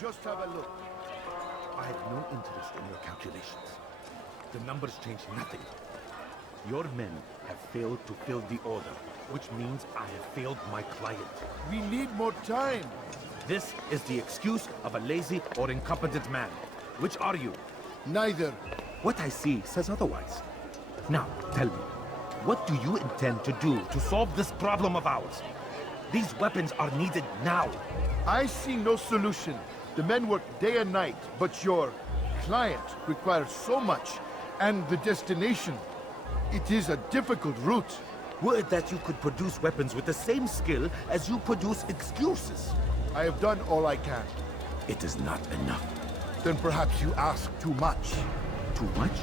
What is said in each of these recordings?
Just have a look. I have no interest in your calculations. The numbers change nothing. Your men have failed to fill the order, which means I have failed my client. We need more time. This is the excuse of a lazy or incompetent man. Which are you? Neither. What I see says otherwise. Now, tell me, what do you intend to do to solve this problem of ours? These weapons are needed now. I see no solution. The men work day and night, but your client requires so much, and the destination. It is a difficult route. Were it that you could produce weapons with the same skill as you produce excuses. I have done all I can. It is not enough. Then perhaps you ask too much. Too much?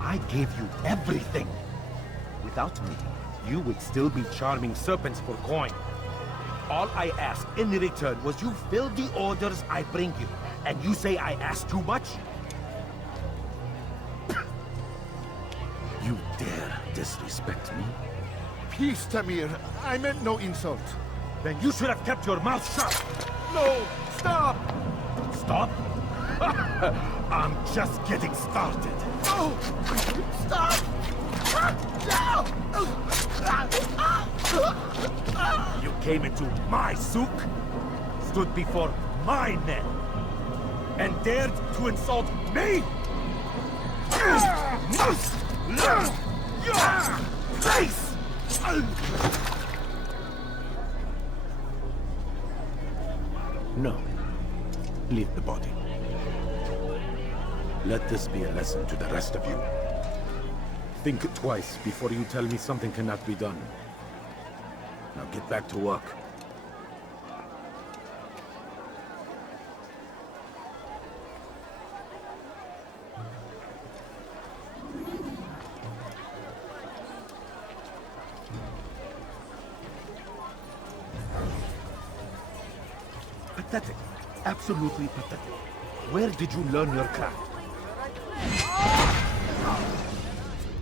I gave you everything. Without me, you would still be charming serpents for coin. All I asked in return was you fill the orders I bring you, and you say I asked too much? You dare disrespect me? Peace, Tamir. I meant no insult. Then you should have kept your mouth shut! No! Stop! Stop? I'm just getting started. No! Stop! You came into my souk, stood before my men, and dared to insult me? You must learn your place! No. Leave the body. Let this be a lesson to the rest of you. Think twice before you tell me something cannot be done. Now get back to work. Pathetic. Absolutely pathetic. Where did you learn your craft?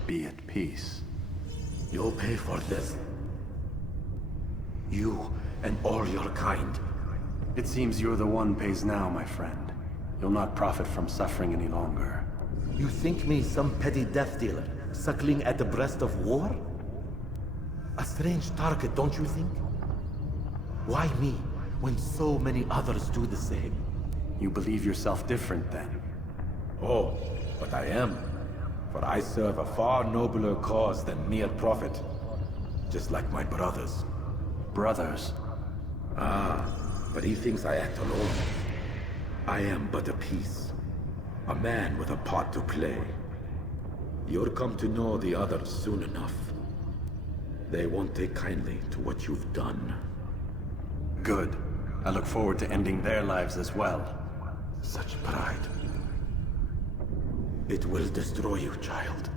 Be at peace. You'll pay for this. You and all your kind. It seems you're the one pays now, my friend. You'll not profit from suffering any longer. You think me some petty death dealer, suckling at the breast of war? A strange target, don't you think? Why me, when so many others do the same? You believe yourself different, then? Oh, but I am. For I serve a far nobler cause than mere profit. Just like my brothers. Brothers? Ah, but he thinks I act alone. I am but a piece. A man with a part to play. You'll come to know the others soon enough. They won't take kindly to what you've done. Good. I look forward to ending their lives as well. Such pride. It will destroy you, child.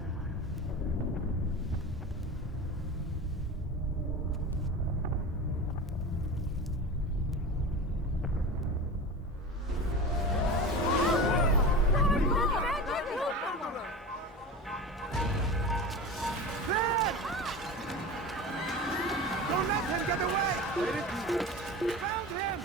Don't let him get away! Found him!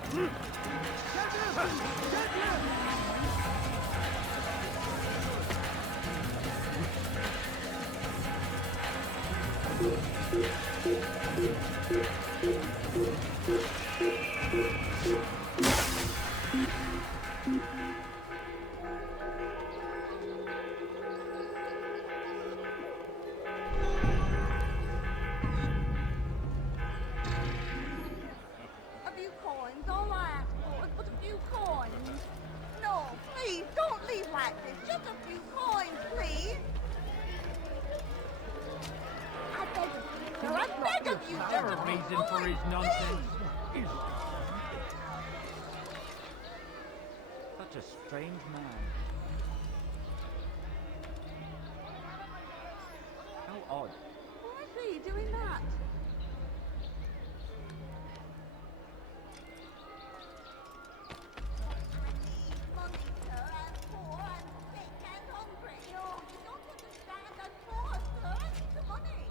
A few coins, all I ask for is but a few coins. No, please, don't leave like this. Just a few coins, please. I beg of you, sir, I beg of you, just a few reason for his coins, nonsense. please. Such a strange man. How odd. Why is he doing that? Money, sir, I'm poor, I'm sick and hungry. No, you don't understand. I'm poor, sir. I need the money.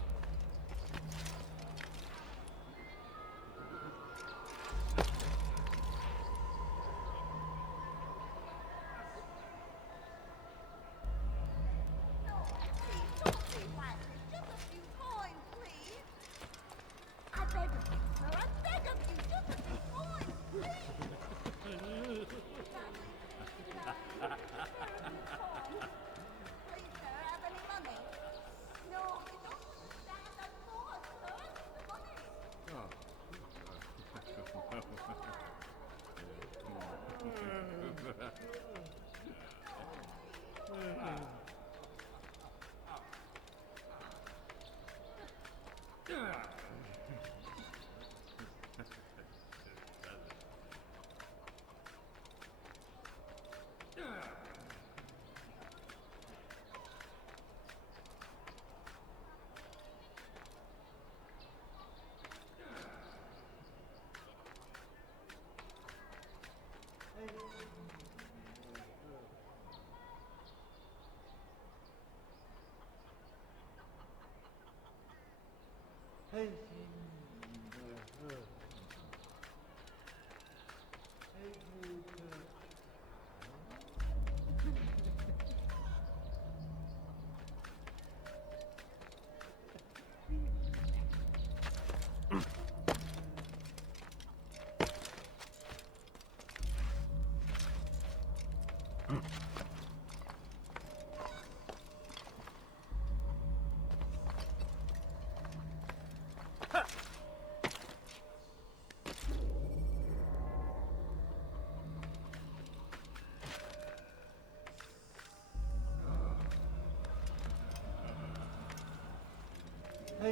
No,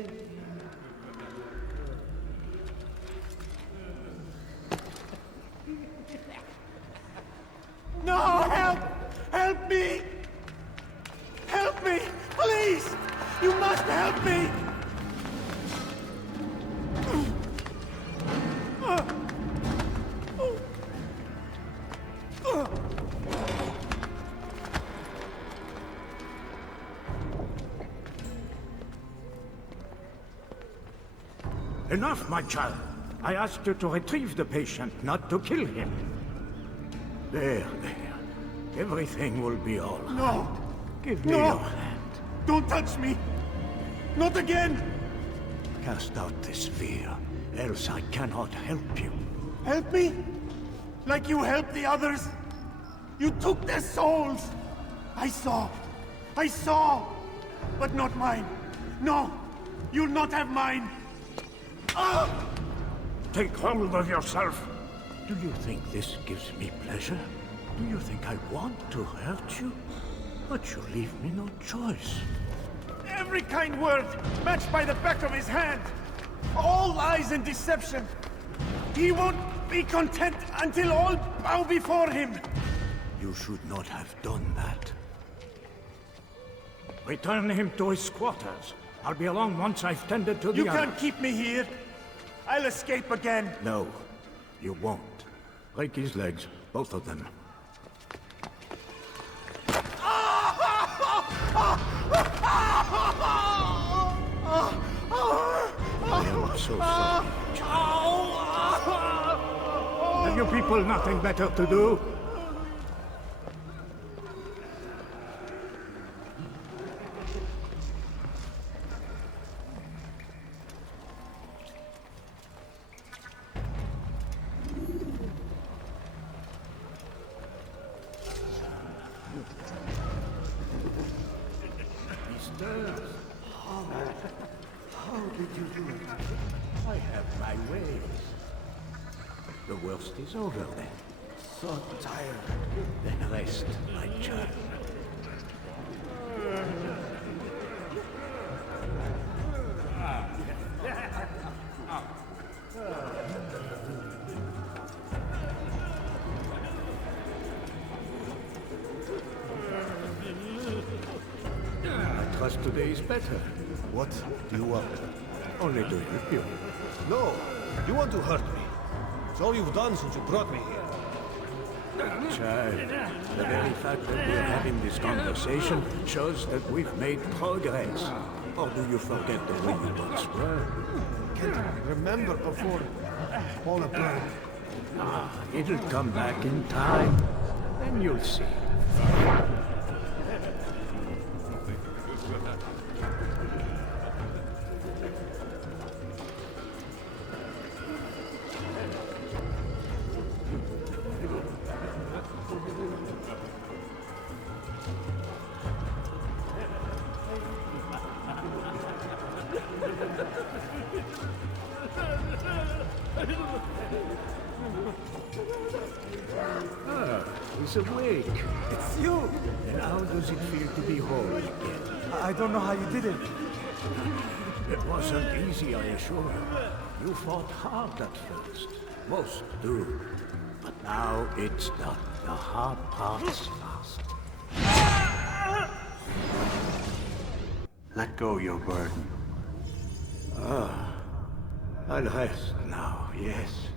help! Help me! Help me! Please! You must help me! Enough, my child. I asked you to retrieve the patient, not to kill him. There. Everything will be all right. No! Give me No! your hand. Don't touch me! Not again! Cast out this fear, else I cannot help you. Help me? Like you helped the others? You took their souls! I saw! But not mine! No! You'll not have mine! Ah! Take hold of yourself. Do you think this gives me pleasure? Do you think I want to hurt you? But you leave me no choice. Every kind word matched by the back of his hand! All lies and deception! He won't be content until all bow before him! You should not have done that. Return him to his quarters. I'll be along once I've tended to the You can't others. keep me here! I'll escape again! No, you won't. Break his legs, both of them. I am so sorry, child. Have you people nothing better to do? How did you do it? I have my ways. The worst is over then. So tired. Then rest, my child. I trust today is better. What do you want? Only to help you. No, you want to hurt me. It's all you've done since you brought me here. Child, the very fact that we're having this conversation shows that we've made progress. Or do you forget the way you once were? Can't remember before all the blood. It'll come back in time, and you'll see. He's awake. It's you! And how does it feel to be whole again? I don't know how you did it. It wasn't easy, I assure you. You fought hard at first. Most do. But now it's done. The hard part's past. Let go your burden. I'll rest now, yes.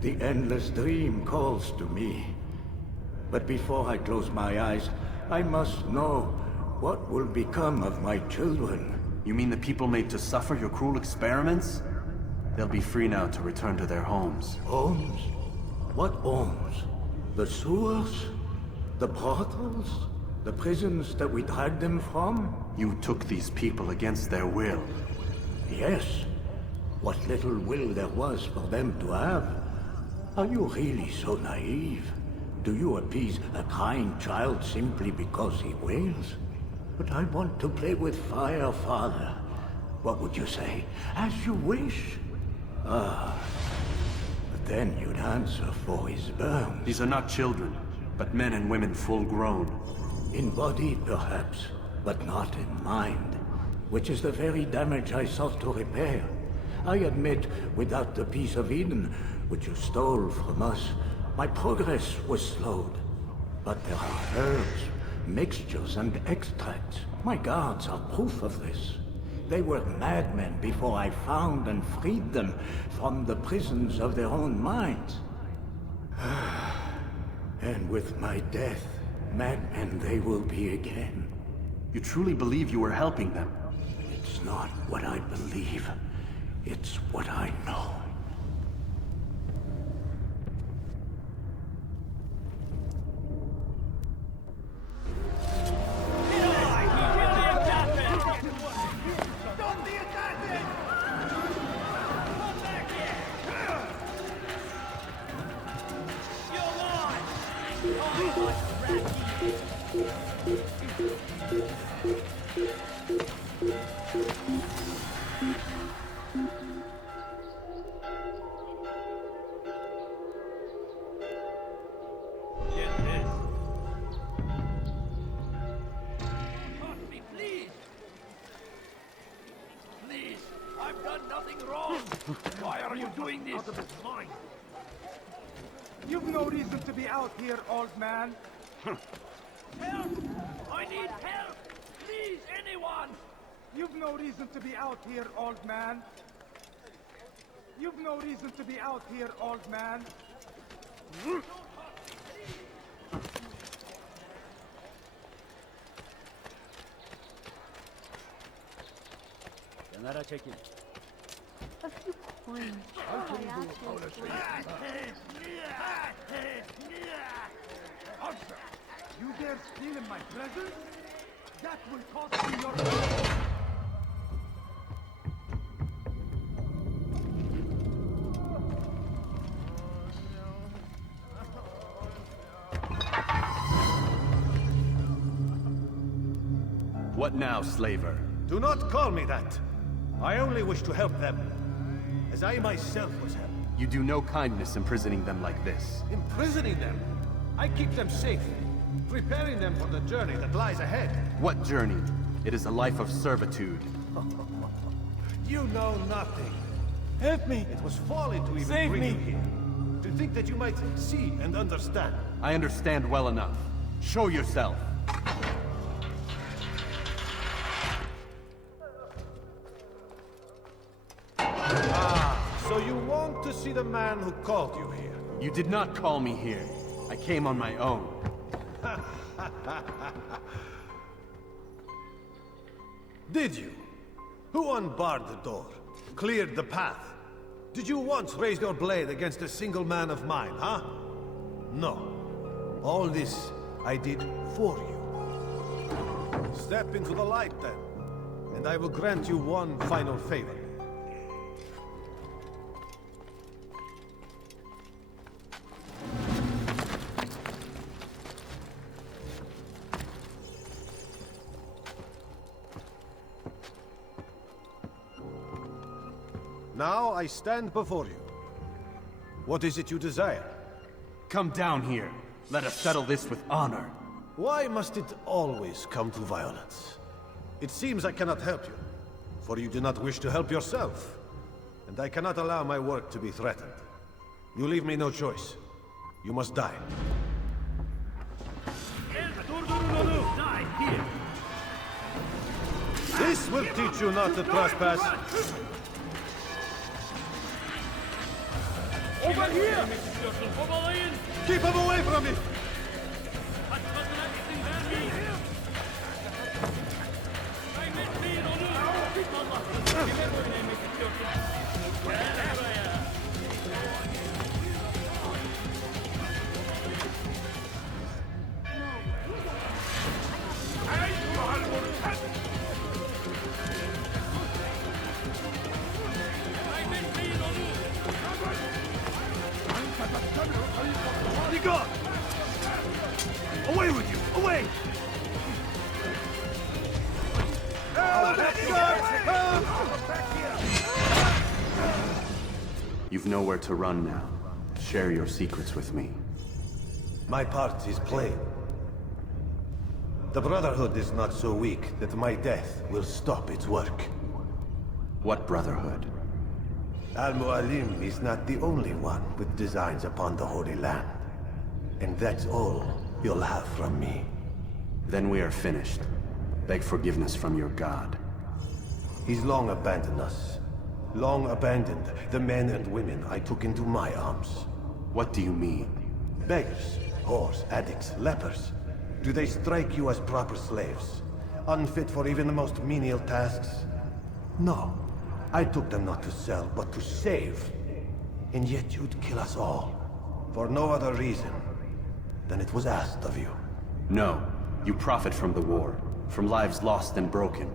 The endless dream calls to me. But before I close my eyes, I must know what will become of my children. You mean the people made to suffer your cruel experiments? They'll be free now to return to their homes. Homes? What homes? The sewers? The brothels? The prisons that we dragged them from? You took these people against their will. Yes. What little will there was for them to have. Are you really so naive? Do you appease a crying child simply because he wails? But I want to play with fire, Father. What would you say? As you wish. But then you'd answer for his burns. These are not children, but men and women full grown. In body, perhaps, but not in mind. which is the very damage I sought to repair. I admit, without the piece of Eden, which you stole from us, my progress was slowed. But there are herbs, mixtures, and extracts. My guards are proof of this. They were madmen before I found and freed them from the prisons of their own minds. And with my death, madmen they will be again. You truly believe you were helping them? It's not what I believe. It's what I know. You've no reason to be out here, old man. Help! I need help! Please, anyone! You've no reason to be out here, old man. You've no reason to be out here, old man. Kenara çekil. A few coins. All I ask You dare steal in my presence? That will cost you your life. What now, slaver? Do not call me that. I only wish to help them, as I myself was helped. You do no kindness imprisoning them like this. Imprisoning them? I keep them safe, preparing them for the journey that lies ahead. What journey? It is a life of servitude. You know nothing. Help me! It was folly to even Save bring me. you here. To think that you might see and understand. I understand well enough. Show yourself. So you want to see the man who called you here? You did not call me here. I came on my own. Did you? Who unbarred the door? Cleared the path? Did you once raise your blade against a single man of mine, huh? No. All this I did for you. Step into the light then, and I will grant you one final favor. Now I stand before you. What is it you desire? Come down here. Let us settle this with honor. Why must it always come to violence? It seems I cannot help you, for you do not wish to help yourself. And I cannot allow my work to be threatened. You leave me no choice. You must die. Die here! This will teach you not to trespass. Over here! Kovalayın! Keep him away from me! Kaçmasına izin vermeyin! Kaybetmeyin onu! Allah'ım! Kime söylemek istiyorsun? Gel buraya! Kaybetmeyin onu! Be gone! Away with you! Away! You've nowhere to run now. Share your secrets with me. My part is plain. The Brotherhood is not so weak that my death will stop its work. What Brotherhood? Al-Mu'alim is not the only one with designs upon the Holy Land. And that's all you'll have from me. Then we are finished. Beg forgiveness from your god. He's long abandoned us. Long abandoned the men and women I took into my arms. What do you mean? Beggars, whores, addicts, lepers. Do they strike you as proper slaves? Unfit for even the most menial tasks? No. I took them not to sell, but to save. And yet you'd kill us all. For no other reason than it was asked of you. No. You profit from the war. From lives lost and broken.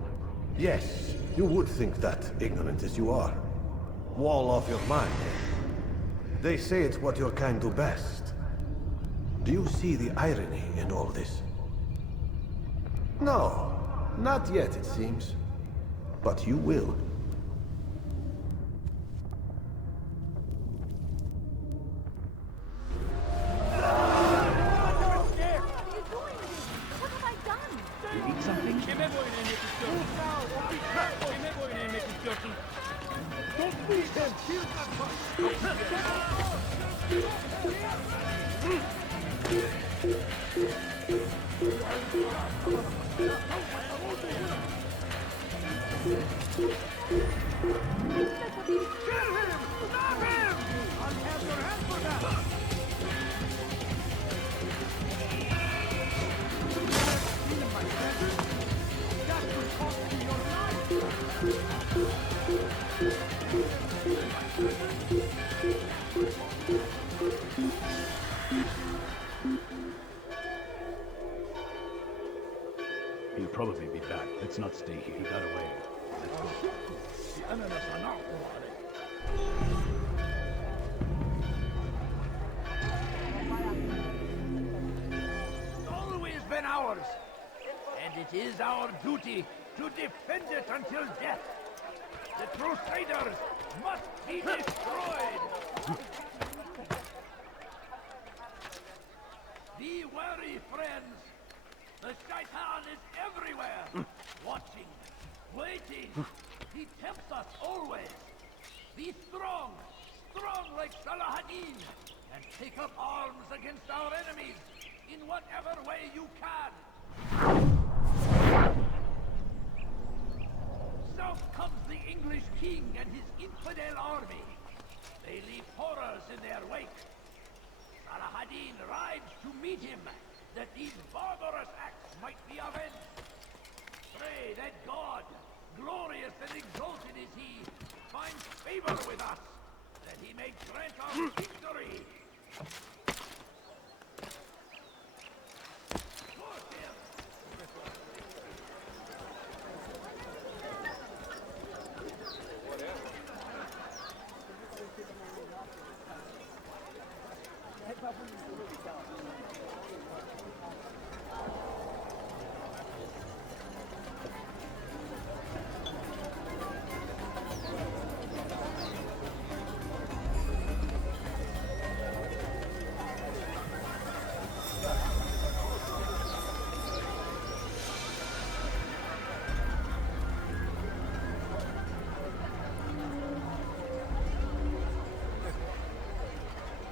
Yes, you would think that, ignorant as you are. Wall off your mind, eh? They say it's what your kind do best. Do you see the irony in all this? No, not yet, it seems. But you will. He'll probably be back. Let's not stay here. He got away. Let's go. It's always been ours. And it is our duty to defend it until death. The Crusaders must be destroyed. Be wary, friends. The Shaitan is everywhere, watching, waiting. He tempts us always. Be strong, strong like Salahadin, and take up arms against our enemies in whatever way you can. South comes the English king and his infidel army. They leave horrors in their wake. Salahadin rides to meet him, that these barbarous acts might be avenged. Pray that God, glorious and exalted is he, finds favor with us, that he may grant us victory. Force him!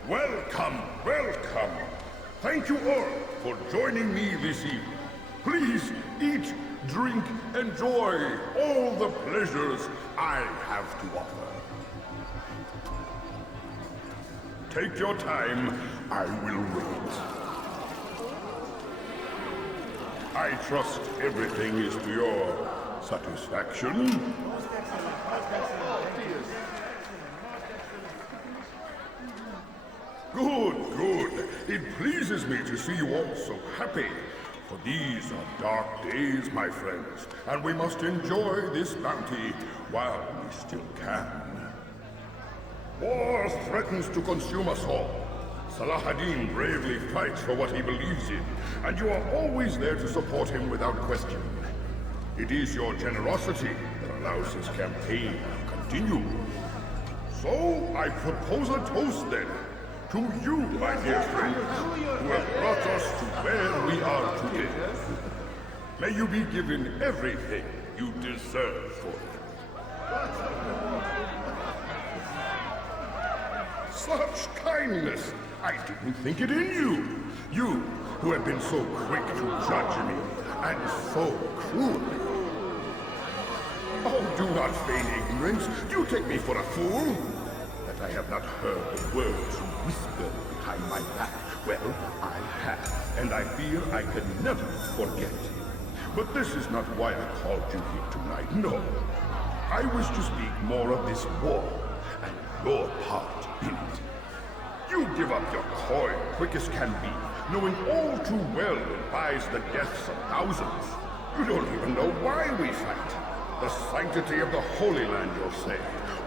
Welcome, welcome. Thank you all for joining me this evening. Please eat, drink, enjoy all the pleasures I have to offer. Take your time, I will wait. I trust everything is to your satisfaction. Good, good. It pleases me to see you all so happy. For these are dark days, my friends, and we must enjoy this bounty while we still can. War threatens to consume us all. Salahadin bravely fights for what he believes in, and you are always there to support him without question. It is your generosity that allows his campaign to continue. So, I propose a toast then. To you, my dear friends, who have brought us to where we are today. May you be given everything you deserve for it. Such kindness! I didn't think it in you! You, who have been so quick to judge me, and so cruel. Oh, do not feign ignorance. Do you take me for a fool? That I have not heard the words you whisper behind my back. Well, I have, and I fear I can never forget. But this is not why I called you here tonight, no. I wish to speak more of this war, and your part in it. You give up your coin quick as can be, knowing all too well it buys the deaths of thousands. You don't even know why we fight. The sanctity of the Holy Land, you'll say,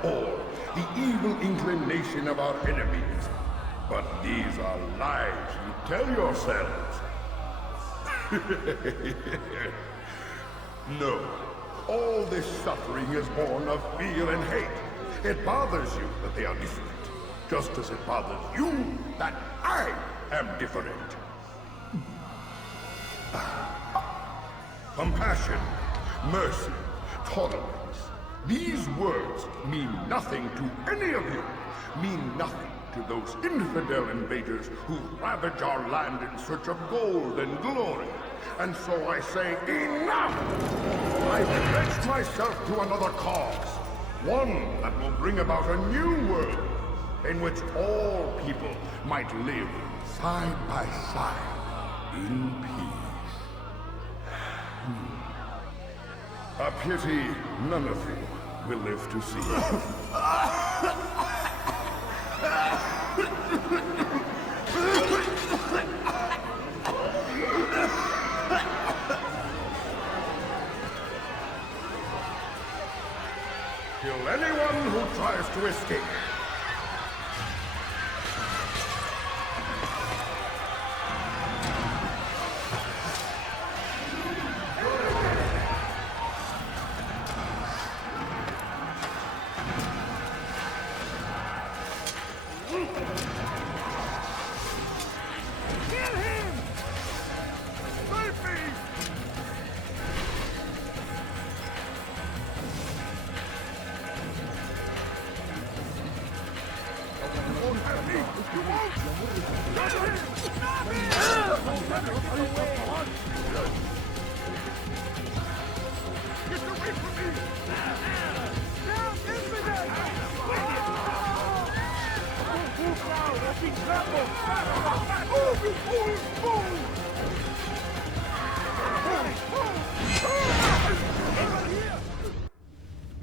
or the evil inclination of our enemies. But these are lies you tell yourselves. No, all this suffering is born of fear and hate. It bothers you that they are different, just as it bothers you that I am different. Compassion, mercy, tolerance. These words mean nothing to any of you. Mean nothing to those infidel invaders who ravage our land in search of gold and glory. And so I say, enough! I pledge myself to another cause. One that will bring about a new world in which all people might live side by side in peace. A pity none of you will live to see it. Kill anyone who tries to escape.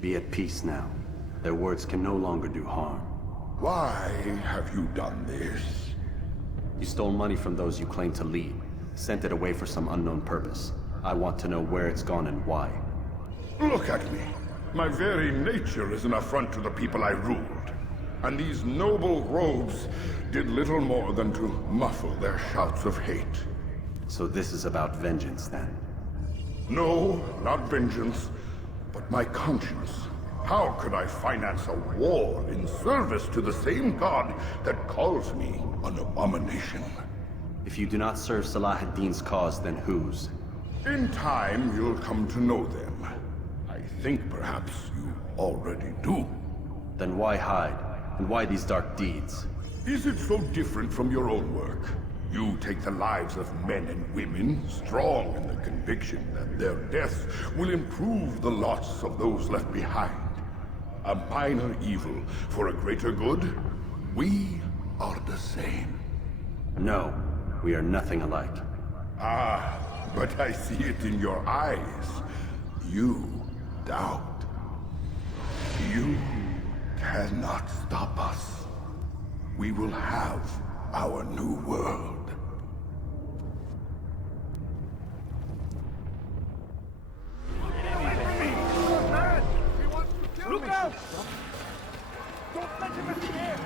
Be at peace now. Their words can no longer do harm. Why have you done this? You stole money from those you claim to lead, sent it away for some unknown purpose. I want to know where it's gone and why. Look at me. My very nature is an affront to the people I ruled. And these noble robes did little more than to muffle their shouts of hate. So this is about vengeance, then? No, not vengeance, but my conscience. How could I finance a war in service to the same god that calls me an abomination? If you do not serve Salah ad-Din's cause, then whose? In time, you'll come to know them. I think perhaps you already do. Then why hide? And why these dark deeds? Is it so different from your own work? You take the lives of men and women, strong in the conviction that their deaths will improve the lots of those left behind. A minor evil for a greater good? We are the same. No, we are nothing alike. Ah, but I see it in your eyes. You doubt. You cannot stop us. We will have our new world. Look out! Don't let him escape!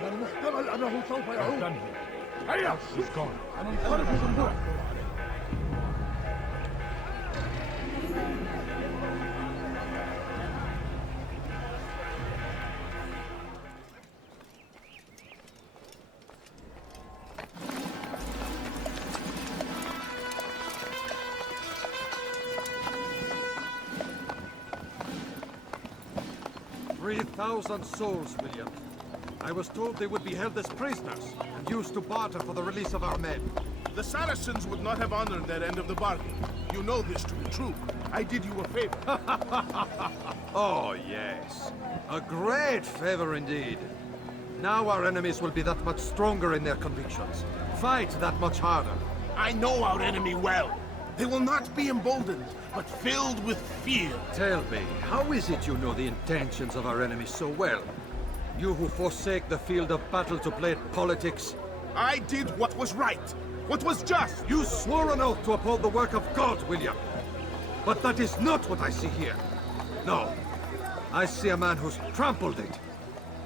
من المحتمل أنه سوف يعود. Hurry up! She's gone. 3,000 souls, William. I was told they would be held as prisoners and used to barter for the release of our men. The Saracens would not have honored their end of the bargain. You know this to be true. I did you a favor. Oh, yes. A great favor indeed. Now our enemies will be that much stronger in their convictions. Fight that much harder. I know our enemy well. They will not be emboldened, but filled with fear. Tell me, how is it you know the intentions of our enemies so well? You who forsake the field of battle to play at politics? I did what was right, what was just. You swore an oath to uphold the work of God, William. But that is not what I see here. No, I see a man who's trampled it.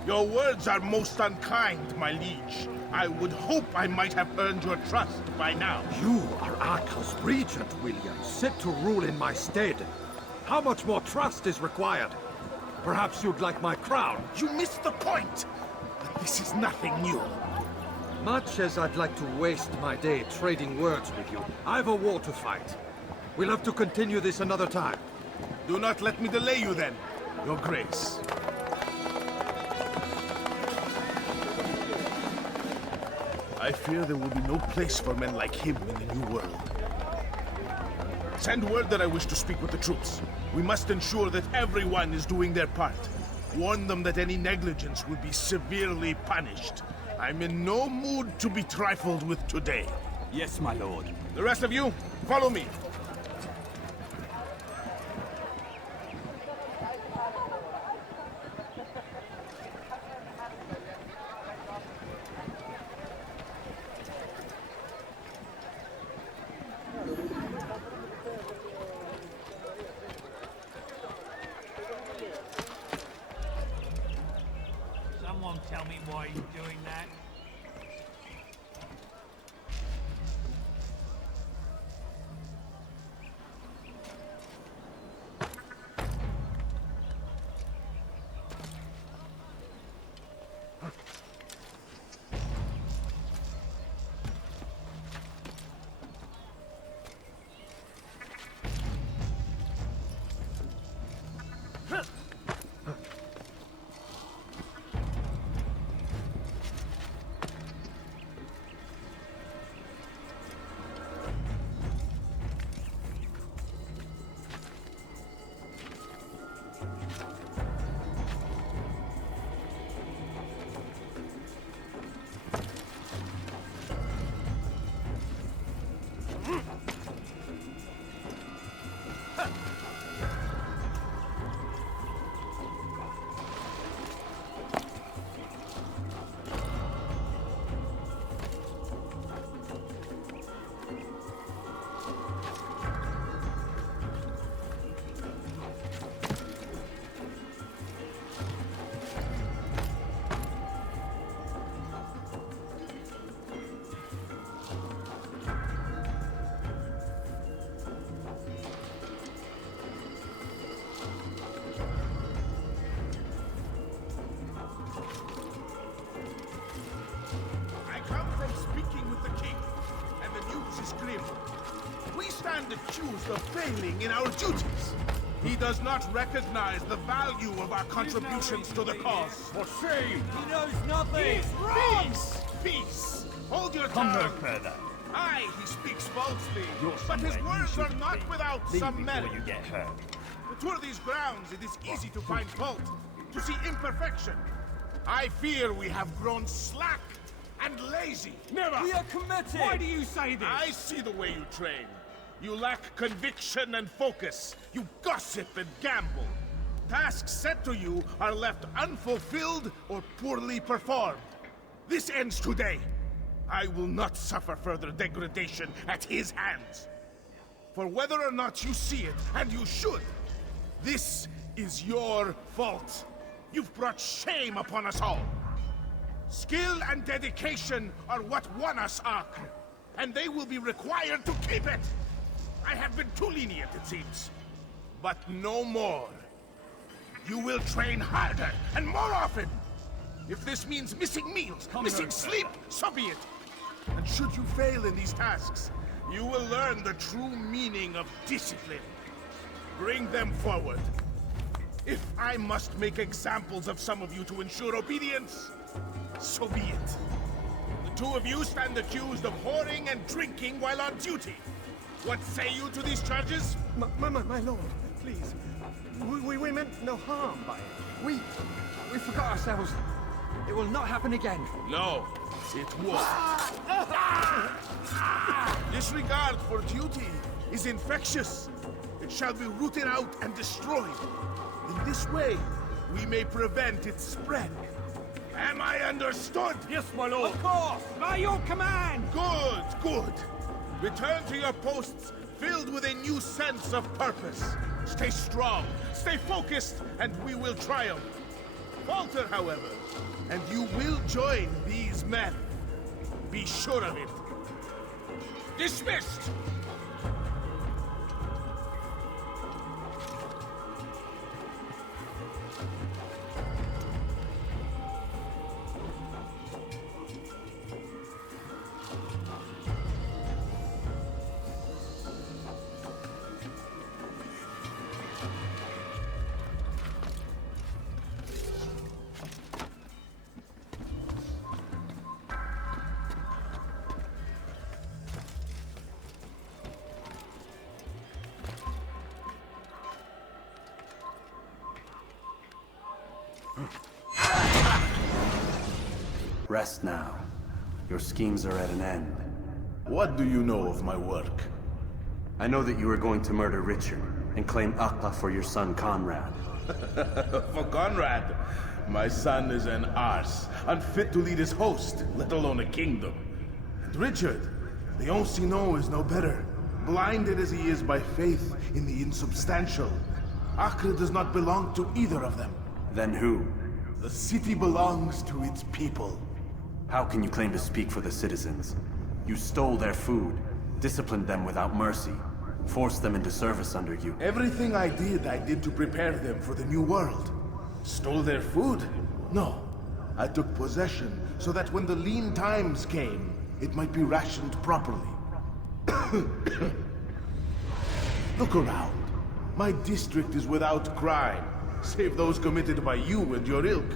Your words are most unkind, my liege. I would hope I might have earned your trust by now. You are Arkell's regent, William, set to rule in my stead. How much more trust is required? Perhaps you'd like my crown. You missed the point! But this is nothing new. Much as I'd like to waste my day trading words with you, I've a war to fight. We'll have to continue this another time. Do not let me delay you then, Your Grace. I fear there will be no place for men like him in the New World. Send word that I wish to speak with the troops. We must ensure that everyone is doing their part. Warn them that any negligence will be severely punished. I'm in no mood to be trifled with today. Yes, my lord. The rest of you, follow me. Someone tell me why you're doing that? Accused of failing in our duties. He does not recognize the value of our contributions to the cause. For shame! He knows nothing! He's wrong! Peace! Peace! Hold your tongue! Come no further. Aye, he speaks falsely, but his words are not without some merit. You get hurt. To tour these grounds, it is easy to find fault, to see imperfection. I fear we have grown slack and lazy. Never! We are committed! Why do you say this? I see the way you train. You lack conviction and focus. You gossip and gamble. Tasks set to you are left unfulfilled or poorly performed. This ends today. I will not suffer further degradation at his hands. For whether or not you see it, and you should, this is your fault. You've brought shame upon us all. Skill and dedication are what won us Acre, and they will be required to keep it! I have been too lenient, it seems. But no more. You will train harder and more often! If this means missing meals, missing sleep, so be it! And should you fail in these tasks, you will learn the true meaning of discipline. Bring them forward. If I must make examples of some of you to ensure obedience, so be it. The two of you stand accused of whoring and drinking while on duty. What say you to these charges? My lord, please. We meant no harm by it. We forgot ourselves. It will not happen again. No, it won't. Disregard for duty is infectious. It shall be rooted out and destroyed. In this way, we may prevent its spread. Am I understood? Yes, my lord. Of course, by your command. Good, good. Return to your posts filled with a new sense of purpose. Stay strong, stay focused, and we will triumph. Falter, however, and you will join these men. Be sure of it. Dismissed! Rest now. Your schemes are at an end. What do you know of my work? I know that you are going to murder Richard and claim Acre for your son Conrad. For Conrad? My son is an arse, unfit to lead his host, let alone a kingdom. And Richard, the Ancien is no better. Blinded as he is by faith in the insubstantial. Acre does not belong to either of them. Then who? The city belongs to its people. How can you claim to speak for the citizens? You stole their food, disciplined them without mercy, forced them into service under you. Everything I did to prepare them for the new world. Stole their food? No. I took possession so that when the lean times came, it might be rationed properly. Look around. My district is without crime, save those committed by you and your ilk.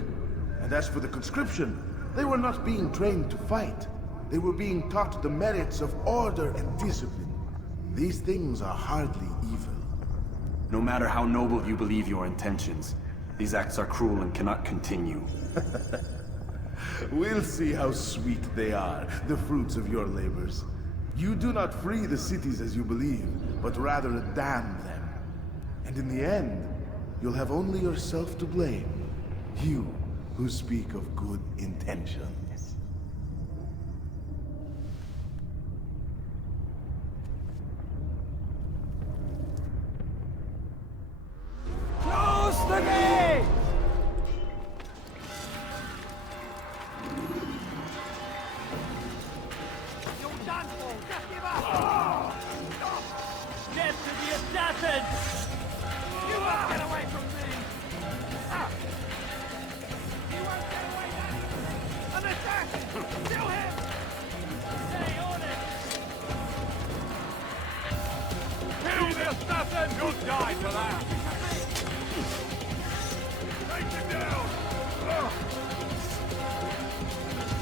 And as for the conscription, they were not being trained to fight. They were being taught the merits of order and discipline. These things are hardly evil. No matter how noble you believe your intentions, these acts are cruel and cannot continue. We'll see how sweet they are, the fruits of your labors. You do not free the cities as you believe, but rather damn them. And in the end, you'll have only yourself to blame. You who speak of good intentions. Close the gate! You're done for! Just give up! Death to the assassins! You won't get away from me! You won't get away now! An attack! Kill him! Stay on it! Kill the assassin! You'll die for that! Take him down!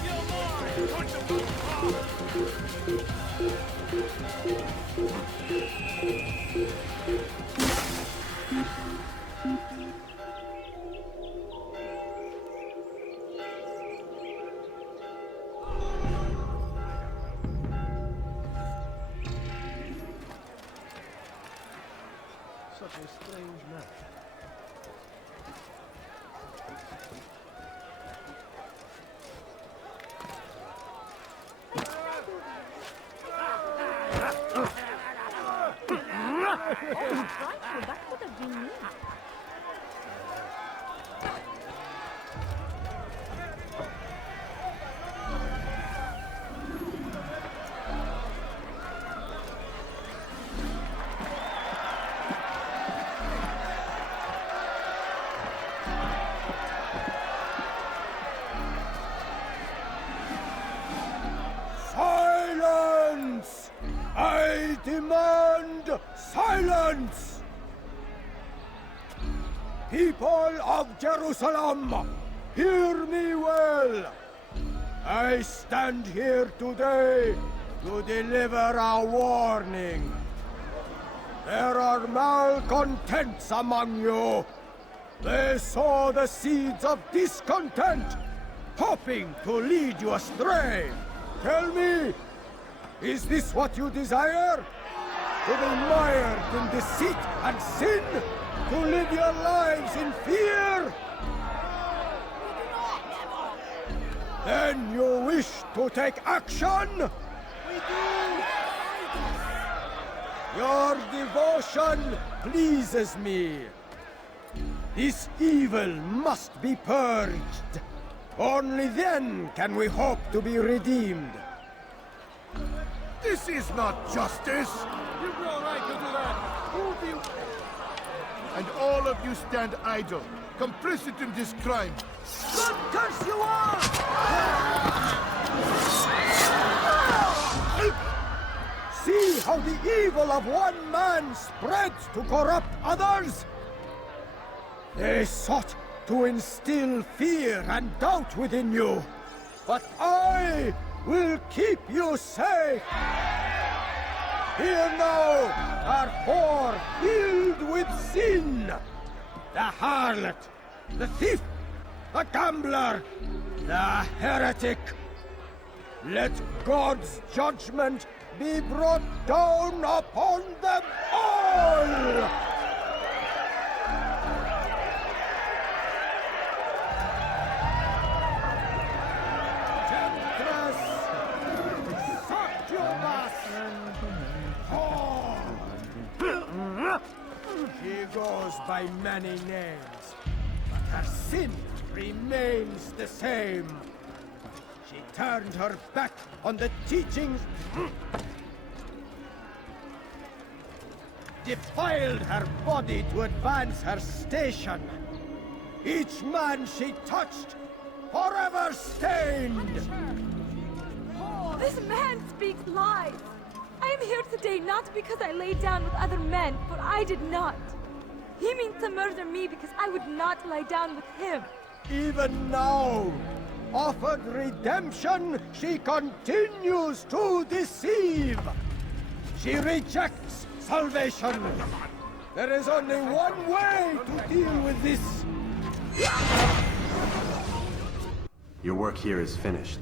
You're mine! Punch him both hard! Such a strange man. That could have been me. demand silence! People of Jerusalem, hear me well! I stand here today to deliver a warning. There are malcontents among you. They sow the seeds of discontent, hoping to lead you astray. Tell me, is this what you desire? To be mired in deceit and sin? To live your lives in fear? Then you wish to take action? We do! Your devotion pleases me. This evil must be purged. Only then can we hope to be redeemed. This is not justice! You've no right to do that! Who do you... And all of you stand idle, complicit in this crime. God curse you all! See how the evil of one man spreads to corrupt others? They sought to instill fear and doubt within you, but I will keep you safe. Here now are four filled with sin. The harlot, the thief, the gambler, the heretic. Let God's judgment be brought down upon them all! She goes by many names, but her sin remains the same. She turned her back on the teachings, defiled her body to advance her station. Each man she touched, forever stained. This man speaks lies. I am here today not because I lay down with other men, for I did not. He means to murder me because I would not lie down with him. Even now, offered redemption, she continues to deceive. She rejects salvation. There is only one way to deal with this. Your work here is finished.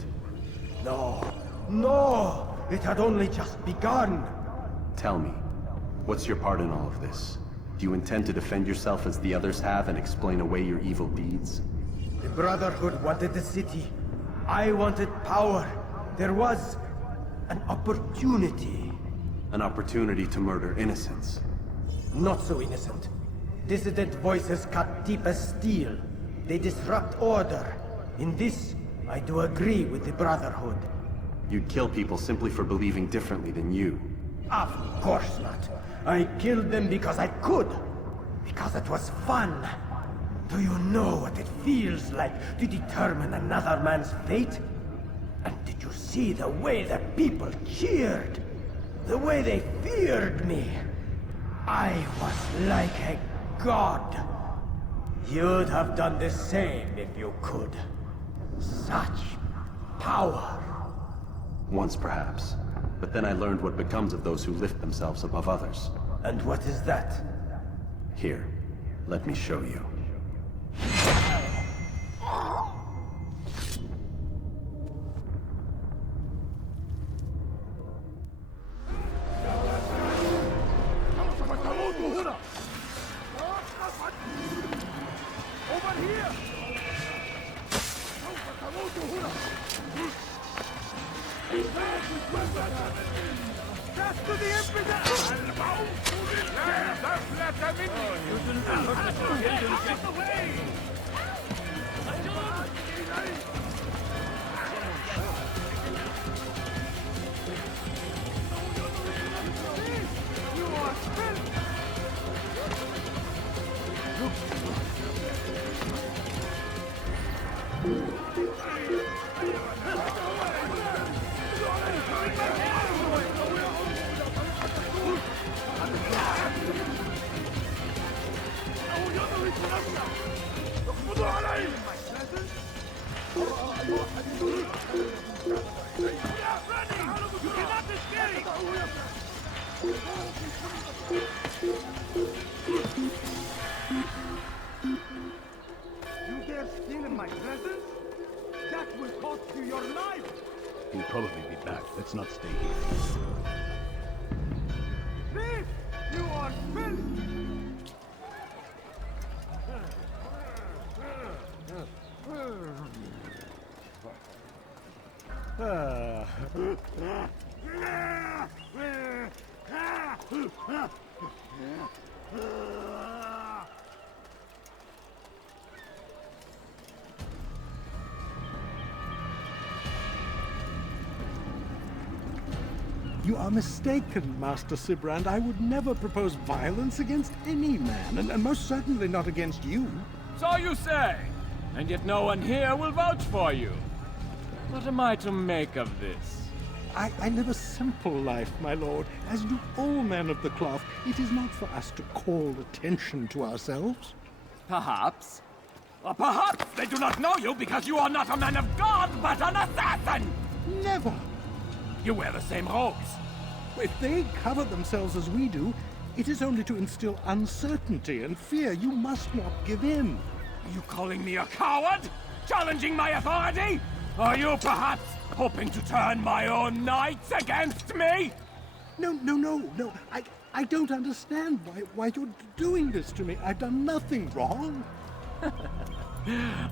No, it had only just begun. Tell me, what's your part in all of this? Do you intend to defend yourself as the others have and explain away your evil deeds? The Brotherhood wanted the city. I wanted power. There was an opportunity. An opportunity to murder innocents. Not so innocent. Dissident voices cut deep as steel. They disrupt order. In this, I do agree with the Brotherhood. You'd kill people simply for believing differently than you. Of course not. I killed them because I could. Because it was fun. Do you know what it feels like to determine another man's fate? And did you see the way the people cheered? The way they feared me? I was like a god. You'd have done the same if you could. Such power. Once perhaps. But then I learned what becomes of those who lift themselves above others. And what is that? Here, let me show you. running! You cannot escape! You dare steal in my presence? That will cost you your life! He'll probably be back. Let's not stay here. Thief! You are filth! You are mistaken, Master Sibrand. I would never propose violence against any man, and most certainly not against you. So you say, and yet no one here will vouch for you. What am I to make of this? I live a simple life, my lord, as do all men of the cloth. It is not for us to call attention to ourselves. Perhaps. Or perhaps they do not know you because you are not a man of God, but an assassin! Never! You wear the same robes. If they cover themselves as we do, it is only to instill uncertainty and fear. You must not give in. Are you calling me a coward? Challenging my authority? Are you perhaps hoping to turn my own knights against me? No. I don't understand why you're doing this to me. I've done nothing wrong.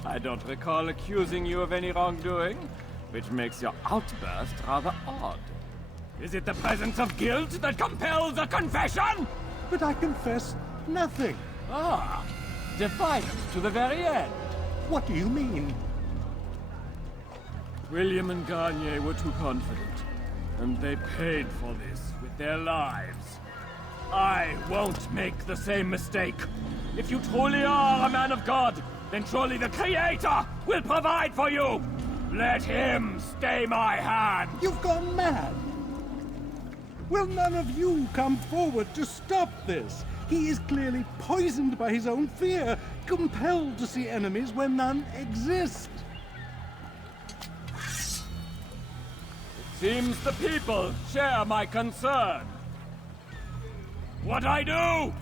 I don't recall accusing you of any wrongdoing, which makes your outburst rather odd. Is it the presence of guilt that compels a confession? But I confess nothing. Ah, defiant to the very end. What do you mean? William and Garnier were too confident, and they paid for this with their lives. I won't make the same mistake. If you truly are a man of God, then surely the Creator will provide for you! Let him stay my hand! You've gone mad! Will none of you come forward to stop this? He is clearly poisoned by his own fear, compelled to see enemies where none exist. It seems the people share my concern. What I do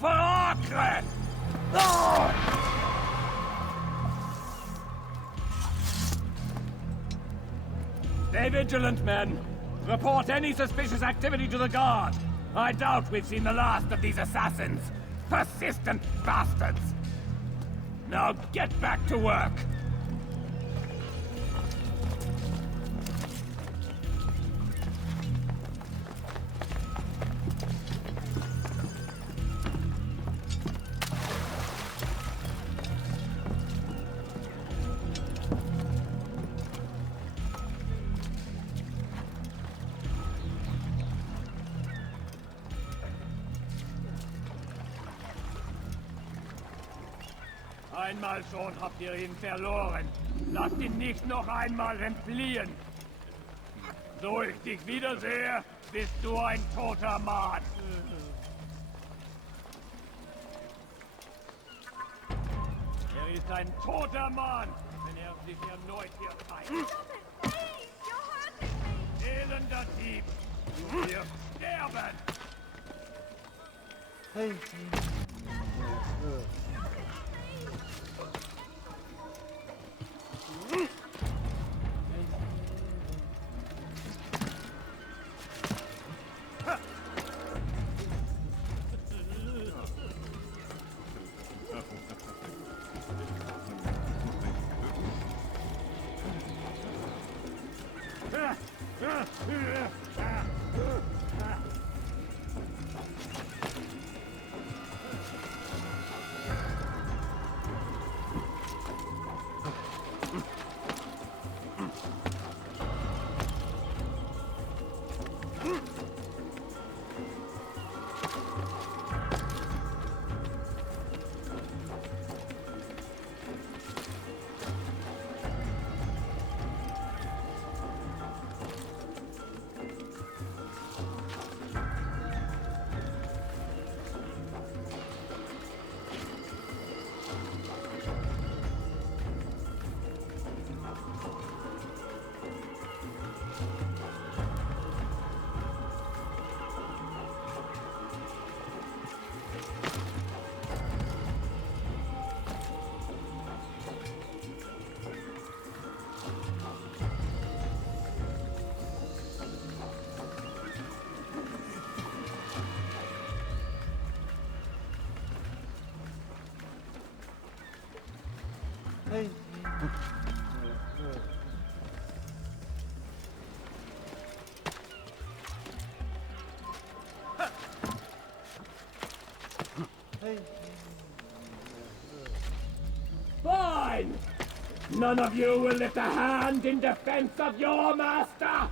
for Acre! Stay vigilant, men. Report any suspicious activity to the guard. I doubt we've seen the last of these assassins. Persistent bastards. Now get back to work. Einmal schon habt ihr ihn verloren. Lasst ihn nicht noch einmal entfliehen. So ich dich wiedersehe, bist du ein toter Mann. Er ist ein toter Mann, wenn er sich erneut hier zeigt. Elender Dieb, du wirst sterben! Fine! None of you will lift a hand in defense of your master!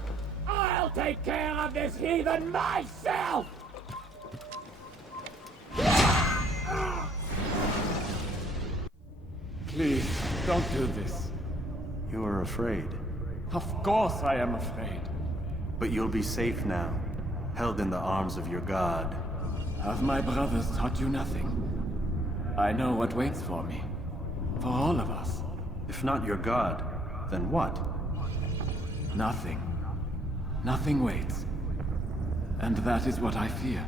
I'll take care of this heathen myself! Please, don't do this. You are afraid. Of course I am afraid. But you'll be safe now, held in the arms of your god. Have my brothers taught you nothing? I know what waits for me. For all of us. If not your god, then what? Nothing. Nothing waits. And that is what I fear.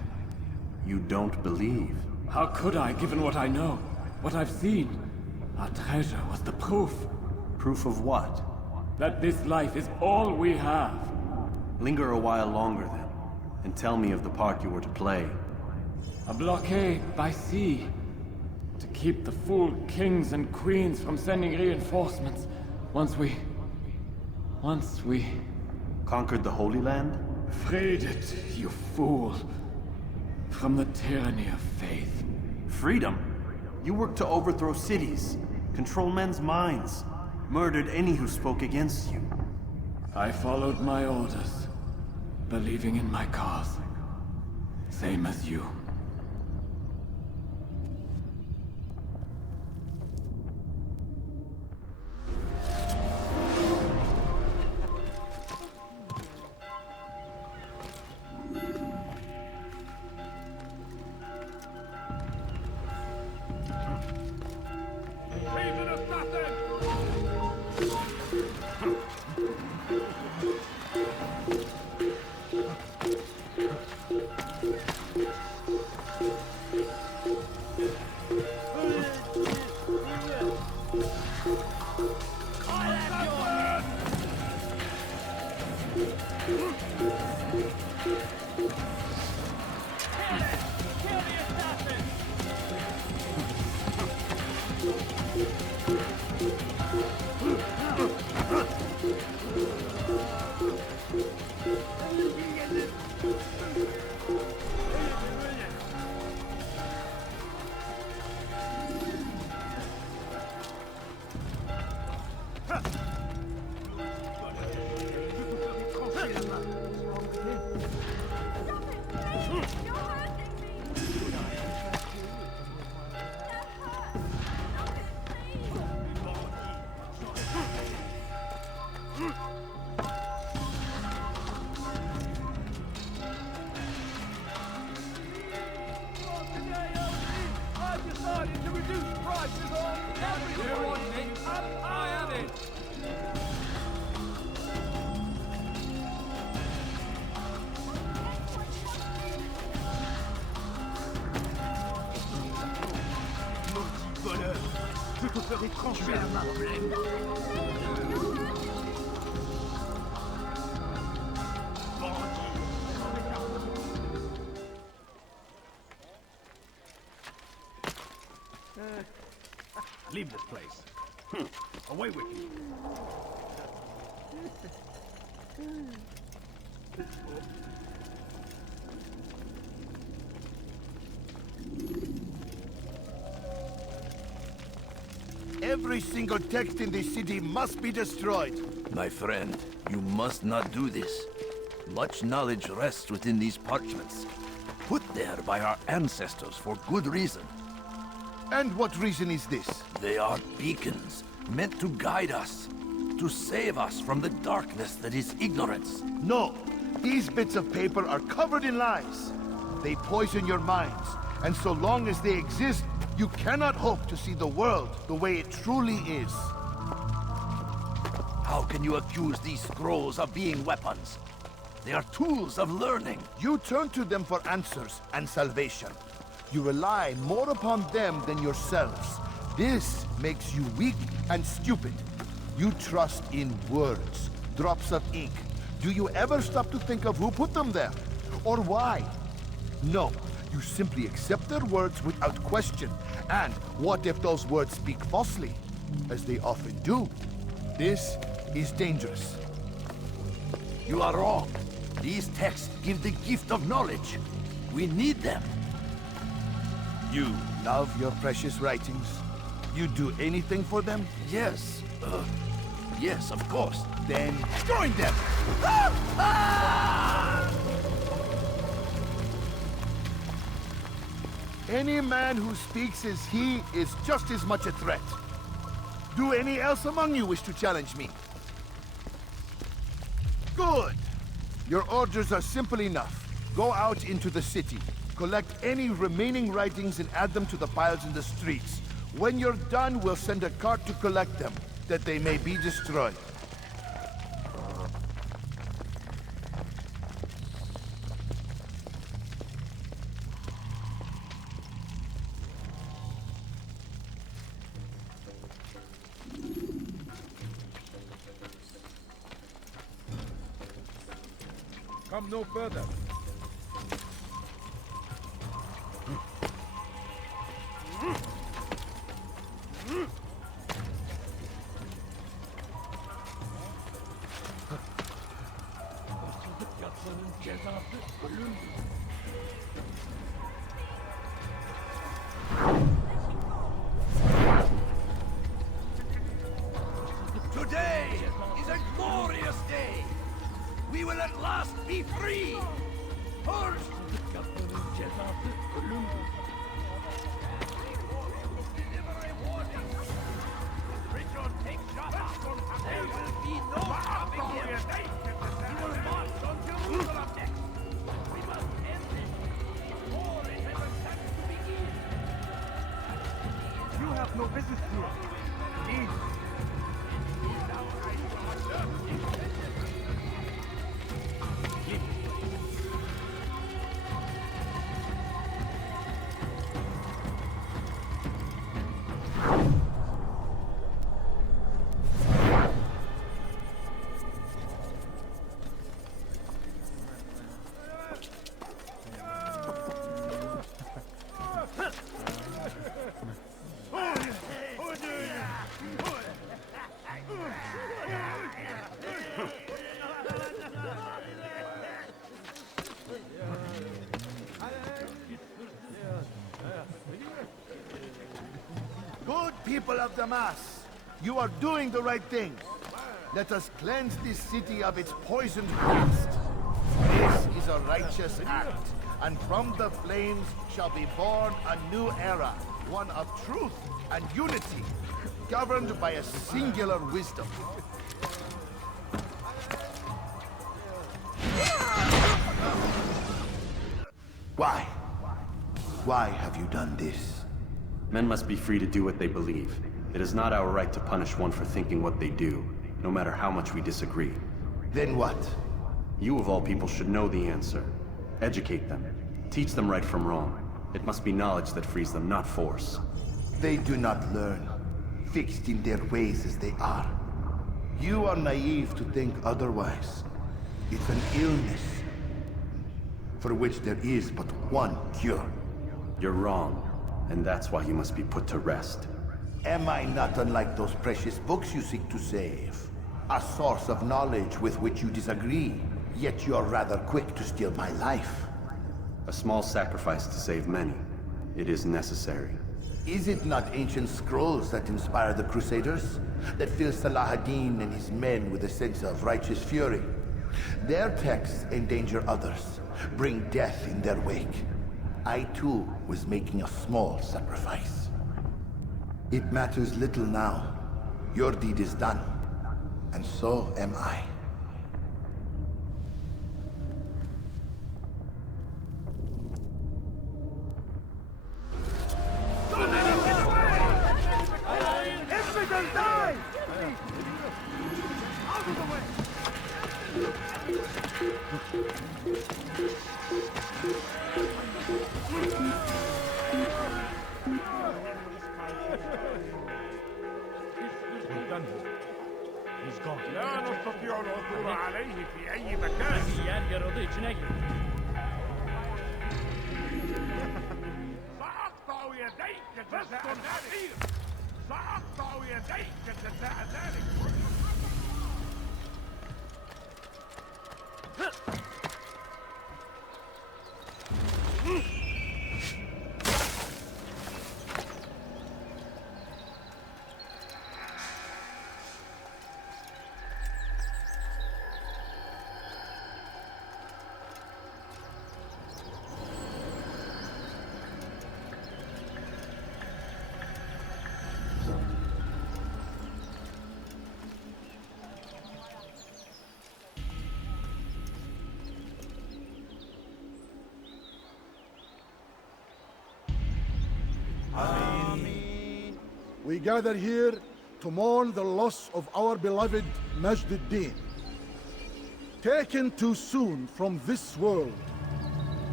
You don't believe? How could I, given what I know? What I've seen? Our treasure was the proof. Proof of what? That this life is all we have. Linger a while longer then, and tell me of the part you were to play. A blockade by sea. To keep the fool kings and queens from sending reinforcements. Once we... Conquered the Holy Land? Freed it, you fool. From the tyranny of faith. Freedom? You worked to overthrow cities, control men's minds, murdered any who spoke against you. I followed my orders, believing in my cause. Same as you. Leave this place. Away with you. Every single text in this city must be destroyed. My friend, you must not do this. Much knowledge rests within these parchments, put there by our ancestors for good reason. And what reason is this? They are beacons, meant to guide us, to save us from the darkness that is ignorance. No, these bits of paper are covered in lies. They poison your minds, and so long as they exist, you cannot hope to see the world the way it truly is. How can you accuse these scrolls of being weapons? They are tools of learning. You turn to them for answers and salvation. You rely more upon them than yourselves. This makes you weak and stupid. You trust in words, drops of ink. Do you ever stop to think of who put them there? Or why? No, you simply accept their words without question. And what if those words speak falsely? As they often do. This is dangerous. You are wrong. These texts give the gift of knowledge. We need them. You love your precious writings? You'd do anything for them? Yes. Yes, of course. Then join them! Any man who speaks as he is just as much a threat. Do any else among you wish to challenge me? Good! Your orders are simple enough. Go out into the city, collect any remaining writings and add them to the piles in the streets. When you're done, we'll send a cart to collect them, that they may be destroyed. Come no further. Today is a glorious day. We will at last be free. First, Richard, take Jaffa. There will be no stopping him. He will march on Jerusalem next. We must end this before it has a chance to begin. You have no business here. Leave. Good people of Damas, you are doing the right thing. Let us cleanse this city of its poisoned past. This is a righteous act, and from the flames shall be born a new era, one of truth and unity, governed by a singular wisdom. Why? Why have you done this? Men must be free to do what they believe. It is not our right to punish one for thinking what they do, no matter how much we disagree. Then what? You of all people should know the answer. Educate them. Teach them right from wrong. It must be knowledge that frees them, not force. They do not learn, fixed in their ways as they are. You are naive to think otherwise. It's an illness, for which there is but one cure. You're wrong, and that's why you must be put to rest. Am I not unlike those precious books you seek to save? A source of knowledge with which you disagree, yet you are rather quick to steal my life. A small sacrifice to save many. It is necessary. Is it not ancient scrolls that inspire the Crusaders? That fill Salah ad-Din and his men with a sense of righteous fury? Their texts endanger others, bring death in their wake. I too was making a small sacrifice. It matters little now. Your deed is done, and so am I. Everyone die! Out of the way! He's gone. لا نستطيع العثور عليه في أي مكان. سأقطع يديك جزاء ذلك. سأقطع يديك جزاء ذلك. we gather here to mourn the loss of our beloved Majd-ad-Din. Taken too soon from this world.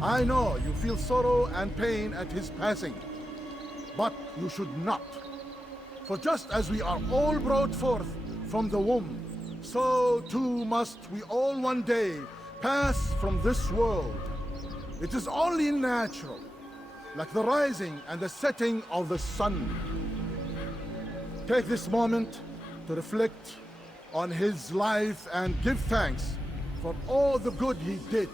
I know you feel sorrow and pain at his passing, but you should not. For just as we are all brought forth from the womb, so too must we all one day pass from this world. It is only natural, like the rising and the setting of the sun. Take this moment to reflect on his life and give thanks for all the good he did.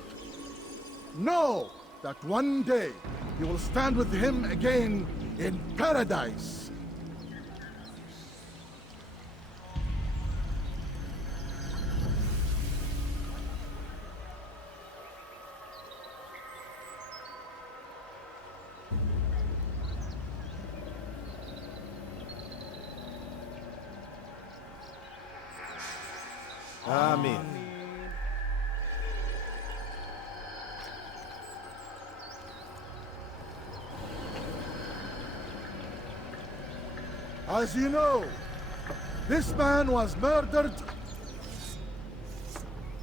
Know that one day you will stand with him again in paradise. Amen. As you know, this man was murdered.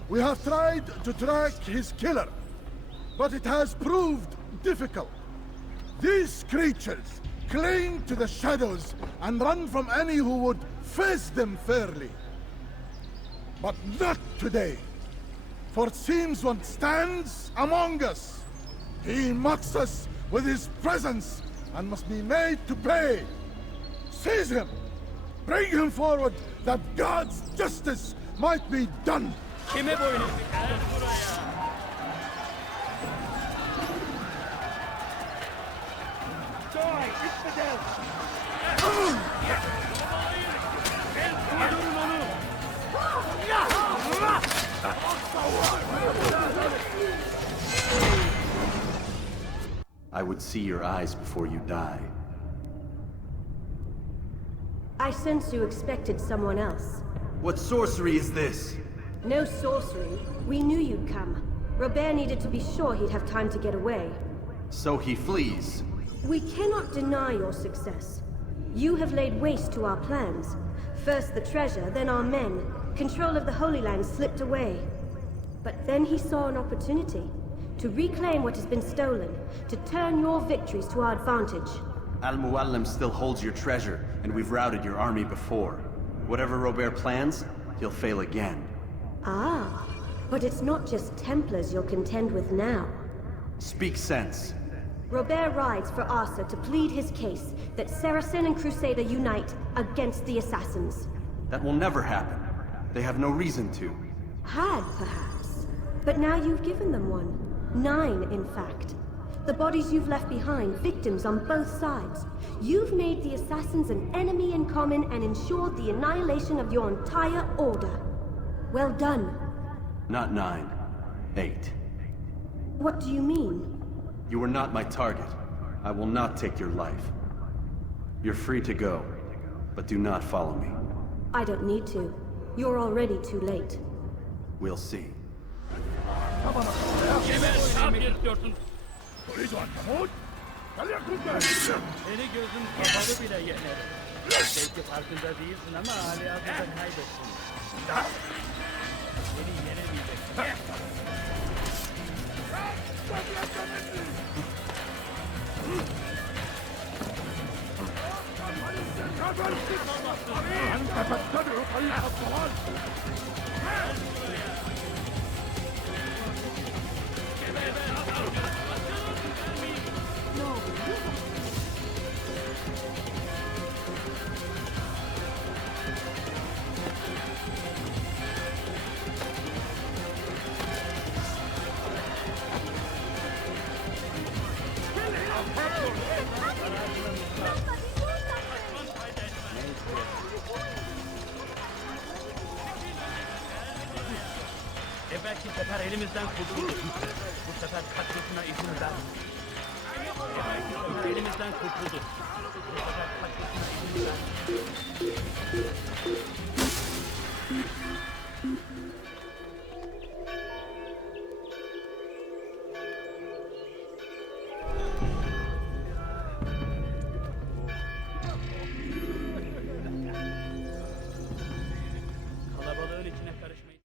We have tried to track his killer, but it has proved difficult. These creatures cling to the shadows and run from any who would face them fairly. But not today, for it seems one stands among us. He mocks us with his presence and must be made to pay. Seize him! Bring him forward that God's justice might be done! Die, infidel! I would see your eyes before you die. I sense you expected someone else. What sorcery is this? No sorcery. We knew you'd come. Robert needed to be sure he'd have time to get away. So he flees. We cannot deny your success. You have laid waste to our plans. First the treasure, then our men. Control of the Holy Land slipped away. But then he saw an opportunity. To reclaim what has been stolen. To turn your victories to our advantage. Al-Muallim still holds your treasure, and we've routed your army before. Whatever Robert plans, he'll fail again. Ah, but it's not just Templars you'll contend with now. Speak sense. Robert rides for Asa to plead his case that Saracen and Crusader unite against the Assassins. That will never happen. They have no reason to. Had, perhaps. But now you've given them one. 9, in fact. The bodies you've left behind, victims on both sides. You've made the Assassins an enemy in common and ensured the annihilation of your entire order. Well done. Not 9. 8. What do you mean? You are not my target. I will not take your life. You're free to go, but do not follow me. I don't need to. You're already too late. We'll see. Seni gözüm kapalı bile yenerim. Belki farkında değilsin ama hala hazırda kaybettin. Seni yenemeyeceksin. Belki sefer elimizden kurtulur. Bu sefer kaçmasına izin vermeyiz. Elimizden kurtuldu. Bu sefer